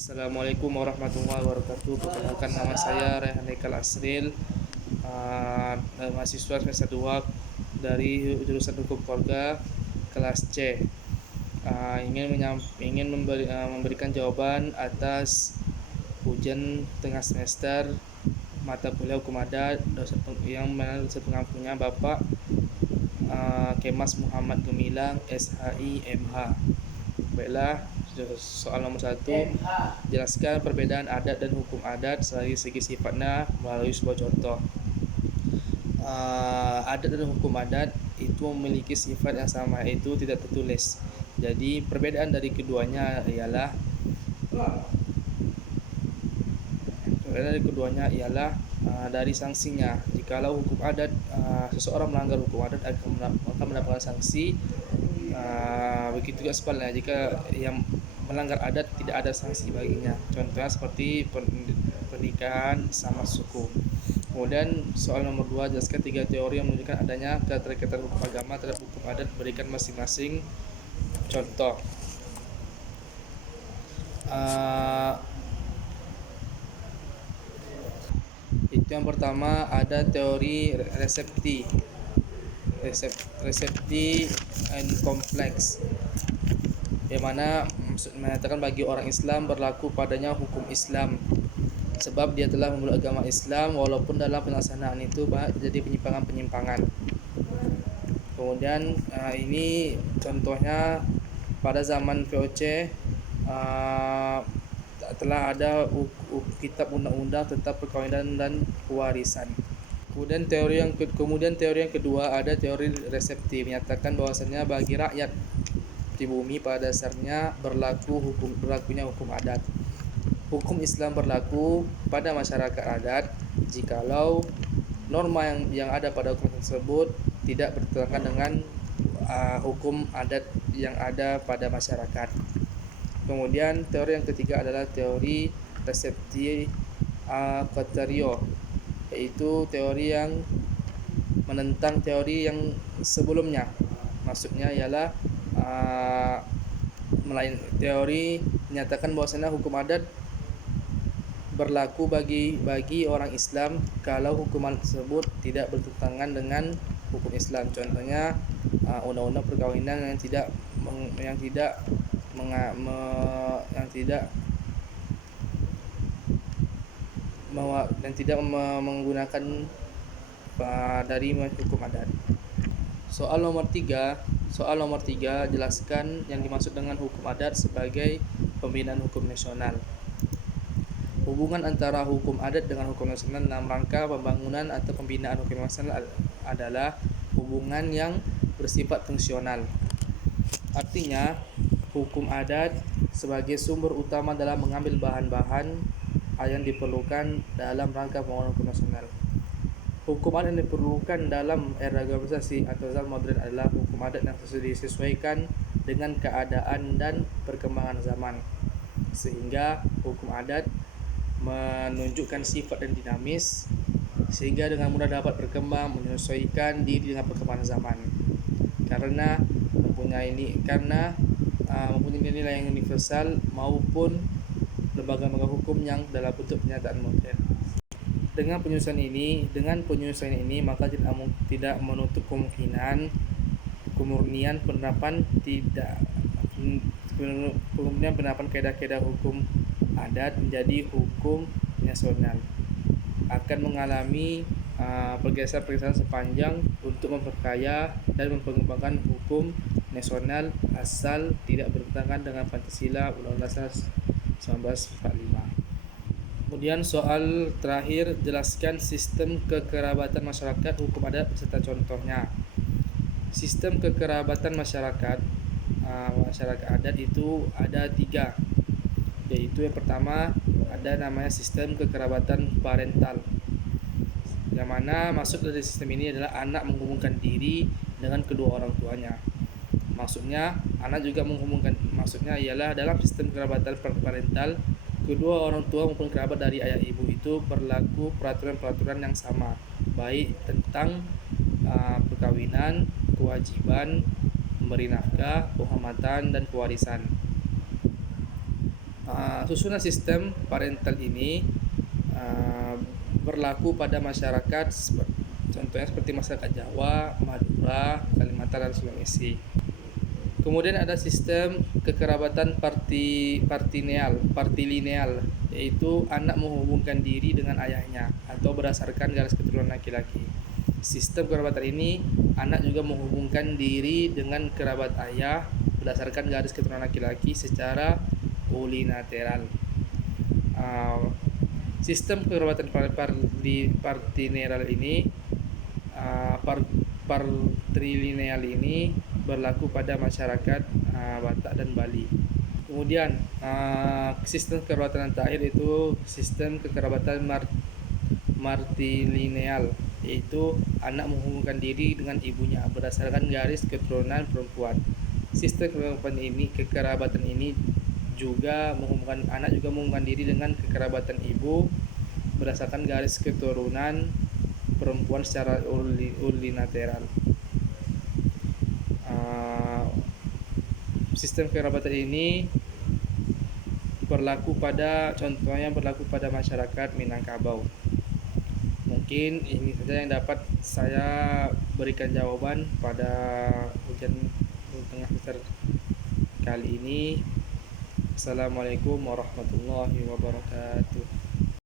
Assalamualaikum warahmatullahi wabarakatuh. Perkenalkan, nama saya Rehan Haikal Asril, mahasiswa semester 2 dari jurusan Hukum Keluarga kelas C. Memberikan jawaban atas ujian tengah semester mata kuliah Hukum Adat yang dosen pengampunya Bapak Kemas Muhammad Gemilang SHI MH. Baiklah, soal nomor 1, jelaskan perbedaan adat dan hukum adat dari segi sifatnya melalui sebuah contoh. Adat dan hukum adat itu memiliki sifat yang sama, yaitu tidak tertulis. Jadi perbedaan dari keduanya ialah dari sanksinya. Jikalau hukum adat, seseorang melanggar hukum adat akan mendapatkan sanksi. Begitu juga sebaliknya, jika yang melanggar adat tidak ada sanksi baginya. Contohnya seperti pernikahan sama suku. Kemudian soal nomor 2, jelaskan 3 teori yang menunjukkan adanya keterkaitan hukum agama terhadap hukum adat, berikan masing-masing contoh. Itu yang pertama, ada teori resepti and complex, yang mana mengatakan bagi orang Islam berlaku padanya hukum Islam sebab dia telah memeluk agama Islam, walaupun dalam pelaksanaan itu jadi penyimpangan-penyimpangan. Kemudian ini contohnya pada zaman VOC telah ada kitab undang-undang tentang perkawinan dan pewarisan. Kemudian teori yang kedua, ada teori resepti, menyatakan bahwasanya bagi rakyat di bumi pada dasarnya berlakunya hukum adat. Hukum Islam berlaku pada masyarakat adat jikalau norma yang ada pada hukum tersebut tidak bertentangan dengan hukum adat yang ada pada masyarakat. Kemudian teori yang ketiga adalah teori resepti Quaterio, yaitu teori yang menentang teori yang sebelumnya. Maksudnya ialah teori menyatakan bahwasanya hukum adat berlaku bagi orang Islam kalau hukuman tersebut tidak bertentangan dengan hukum Islam. Contohnya undang-undang perkawinan yang tidak menggunakan dari hukum adat. Soal nomor 3, jelaskan yang dimaksud dengan hukum adat sebagai pembinaan hukum nasional. Hubungan antara hukum adat dengan hukum nasional dalam rangka pembangunan atau pembinaan hukum nasional adalah hubungan yang bersifat fungsional. Artinya, hukum adat sebagai sumber utama dalam mengambil bahan-bahan yang diperlukan dalam rangka pembangunan hukum nasional. Hukum adat yang diperlukan dalam era globalisasi atau zaman modern adalah hukum adat yang disesuaikan dengan keadaan dan perkembangan zaman, sehingga hukum adat menunjukkan sifat dan dinamis sehingga dengan mudah dapat berkembang menyesuaikan diri dengan perkembangan zaman, karena mempunyai nilai yang universal maupun lembaga-lembaga hukum yang dalam bentuk pernyataan modern. Dengan penyusunan ini maka tidak menutup kemungkinan penerapan kaedah-kaedah hukum adat menjadi hukum nasional akan mengalami pergeseran sepanjang untuk memperkaya dan mengembangkan hukum nasional asal tidak bertentangan dengan Pancasila Undang-Undang 1945. Kemudian soal terakhir, jelaskan sistem kekerabatan masyarakat hukum adat beserta contohnya. Sistem kekerabatan masyarakat adat itu ada 3, yaitu yang pertama ada namanya sistem kekerabatan parental, yang mana maksud dari sistem ini adalah anak menghubungkan diri dengan kedua orang tuanya. Maksudnya ialah dalam sistem kekerabatan parental, kedua orang tua maupun kerabat dari ayah ibu itu berlaku peraturan-peraturan yang sama, baik tentang perkawinan, kewajiban, memberi nafkah, penghormatan, dan pewarisan. Susunan sistem parental ini berlaku pada masyarakat contohnya seperti masyarakat Jawa, Madura, Kalimantan dan Sulawesi. Kemudian ada sistem kekerabatan partilineal, yaitu anak menghubungkan diri dengan ayahnya atau berdasarkan garis keturunan laki-laki. Sistem kekerabatan ini anak juga menghubungkan diri dengan kerabat ayah berdasarkan garis keturunan laki-laki secara unilateral. Sistem kekerabatan partilineal ini patrilineal ini berlaku pada masyarakat Batak dan Bali. Kemudian sistem kekerabatan terakhir itu sistem kekerabatan martilineal, yaitu anak menghubungkan diri dengan ibunya berdasarkan garis keturunan perempuan. Sistem kekerabatan ini juga menghubungkan diri dengan kekerabatan ibu berdasarkan garis keturunan perempuan secara unilateral. Sistem kekerabatan ini berlaku pada masyarakat Minangkabau. Mungkin ini saja yang dapat saya berikan jawaban pada ujian tengah semester kali ini. Assalamualaikum warahmatullahi wabarakatuh.